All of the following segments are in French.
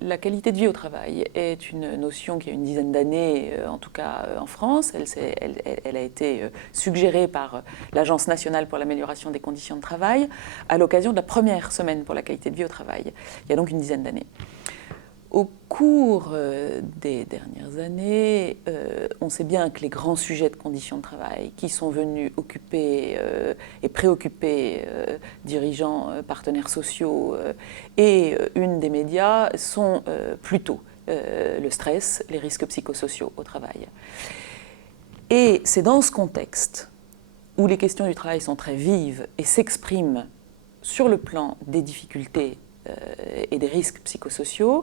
La qualité de vie au travail est une notion qui a une dizaine d'années, en tout cas en France. Elle a été suggérée par l'Agence nationale pour l'amélioration des conditions de travail à l'occasion de la première semaine pour la qualité de vie au travail, il y a donc une dizaine d'années. Au cours des dernières années, on sait bien que les grands sujets de conditions de travail qui sont venus occuper et préoccuper dirigeants, partenaires sociaux et une des médias sont plutôt le stress, les risques psychosociaux au travail. Et c'est dans ce contexte où les questions du travail sont très vives et s'expriment sur le plan des difficultés et des risques psychosociaux,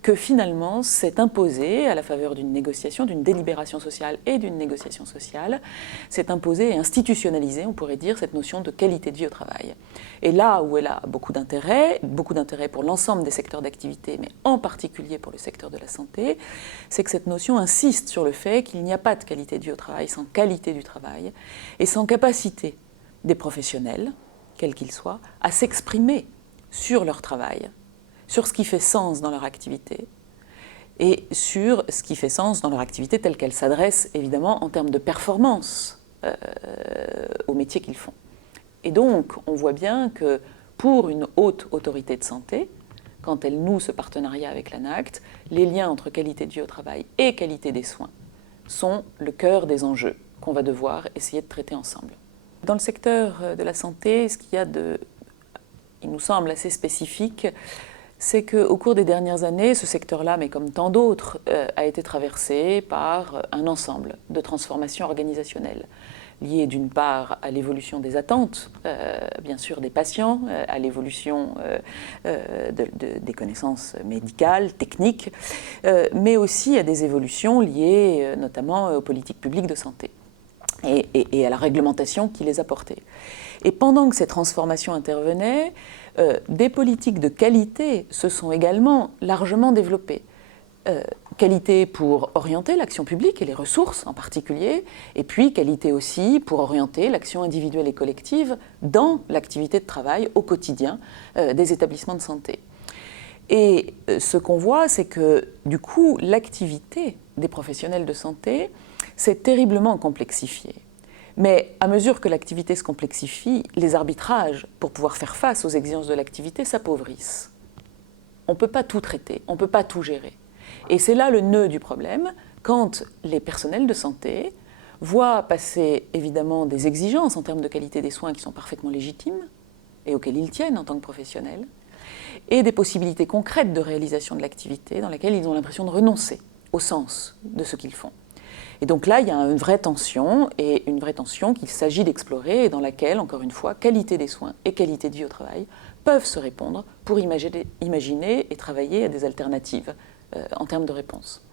que finalement s'est imposé, à la faveur d'une négociation, d'une délibération sociale et d'une négociation sociale, s'est imposé et institutionnalisé, on pourrait dire, cette notion de qualité de vie au travail. Et là où elle a beaucoup d'intérêt pour l'ensemble des secteurs d'activité, mais en particulier pour le secteur de la santé, c'est que cette notion insiste sur le fait qu'il n'y a pas de qualité de vie au travail sans qualité du travail et sans capacité des professionnels, quels qu'ils soient, à s'exprimer sur leur travail, sur ce qui fait sens dans leur activité et sur ce qui fait sens dans leur activité telle qu'elle s'adresse évidemment en termes de performance au métier qu'ils font. Et donc on voit bien que pour une haute autorité de santé, quand elle noue ce partenariat avec l'ANACT, les liens entre qualité de vie au travail et qualité des soins sont le cœur des enjeux qu'on va devoir essayer de traiter ensemble. Dans le secteur de la santé, ce qu'il y a il nous semble assez spécifique, c'est qu'au cours des dernières années, ce secteur-là, mais comme tant d'autres, a été traversé par un ensemble de transformations organisationnelles, liées d'une part à l'évolution des attentes, bien sûr des patients, à l'évolution des connaissances médicales, techniques, mais aussi à des évolutions liées notamment aux politiques publiques de santé et à la réglementation qui les a portées. Et pendant que ces transformations intervenaient, des politiques de qualité se sont également largement développées. Qualité pour orienter l'action publique et les ressources en particulier, et puis qualité aussi pour orienter l'action individuelle et collective dans l'activité de travail au quotidien des établissements de santé. Et ce qu'on voit, c'est que du coup, l'activité des professionnels de santé s'est terriblement complexifiée. Mais à mesure que l'activité se complexifie, les arbitrages pour pouvoir faire face aux exigences de l'activité s'appauvrissent. On ne peut pas tout traiter, on ne peut pas tout gérer. Et c'est là le nœud du problème, quand les personnels de santé voient passer évidemment des exigences en termes de qualité des soins qui sont parfaitement légitimes et auxquelles ils tiennent en tant que professionnels, et des possibilités concrètes de réalisation de l'activité dans laquelle ils ont l'impression de renoncer au sens de ce qu'ils font. Et donc là, il y a une vraie tension, et une vraie tension qu'il s'agit d'explorer, et dans laquelle, encore une fois, qualité des soins et qualité de vie au travail peuvent se répondre pour imaginer et travailler à des alternatives en termes de réponse.